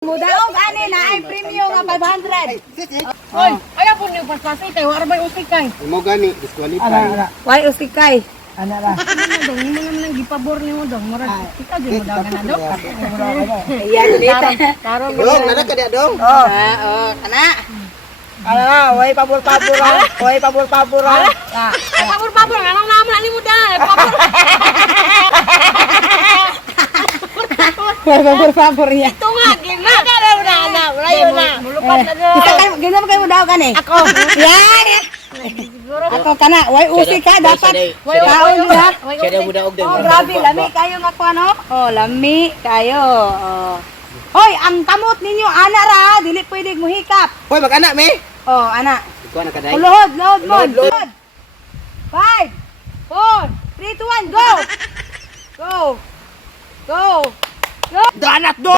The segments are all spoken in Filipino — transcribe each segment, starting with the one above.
Mudaog ani na ay premium nga 500. Hoy, ayaw po niyo paspasay kay wala may usikay. Mo gani disqualify. Why usikay? Ano dong, mo naman nang gipabor nimo dong. Murag kita di mo daw na dong. Ayan dito. Karon Dong, nana ka dia dong. Kana. way pabor-pabor. Way pabor-pabor. Pabor-pabor nganong naman ani mo da. Favor niya. Ito nga gina. Karaw na. Layo na. Mulupat na do. Isa kayo, ganun kayo daw kani. Ako. Yan. Ako kana, why usik ka dapat. Kaon na. Siya daw mudaog din. Oh, grabe, lami kayo nga ko ano? Oh, lami kayo. Oh. Hoy, ang kamot ninyo ana ra, dili pwede muhikap. Hoy, mag-anak me. Oh, ana. Ikaw na kaday. Lohod mo. Lohod. 5 4 3 2 1 go. Go. Danat do.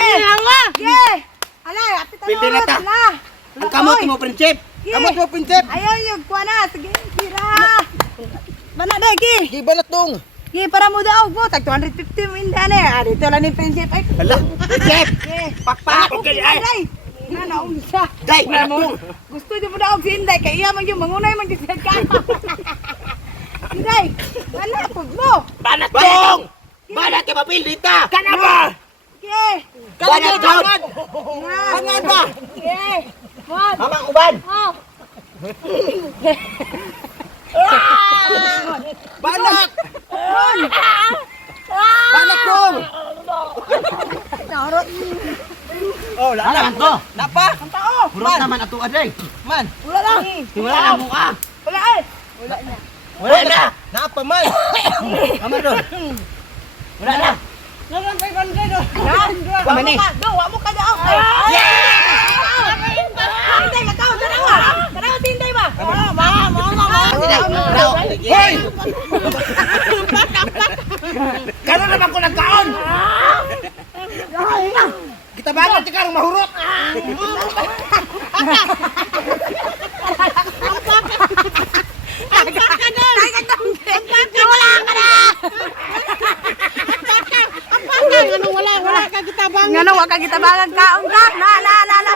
Yeah. Ala, apit Pili na ta. Ang kamot mo prinsip. Kamot mo prinsip. Ayaw yung kuha na. Sige, tira. Bana na, gi. Gibanat dong. Gi, para mo daw mo. Tag 250 mo hindi na. Dito lang ni prinsip. Ay, Hala, prinsip. Pakpak. okay, ay. Naunsa. Day, mo. Gusto niyo mo daw si Inday. Kaya iya man yung mangunay man yung ka. Inday, wala po mo. Banat dong. Banat ka papil dita. Kana ba? Ge. Banat dong. Bangat ba? Ge. Mon. Mamang uban. Oh. Banat. Mon. Banat dong. Narot. Oh, lalang ko. Napa? Ang tao. Hurot naman ato aday. Man. Wala lang. Wala na mo ka. Wala eh. Wala na. Wala na. Napa man. Ama do. Wala na. Naman 500 do. Wa mo ka daw. Tinday ka daw, dalawa. Dalawa tinday ba? Hoy! Kano naman ko nagkaon? Kita banget ka karong mahurot. Wala ka kita bang. Ngano wa ka gitabangan kaon ka? La. La.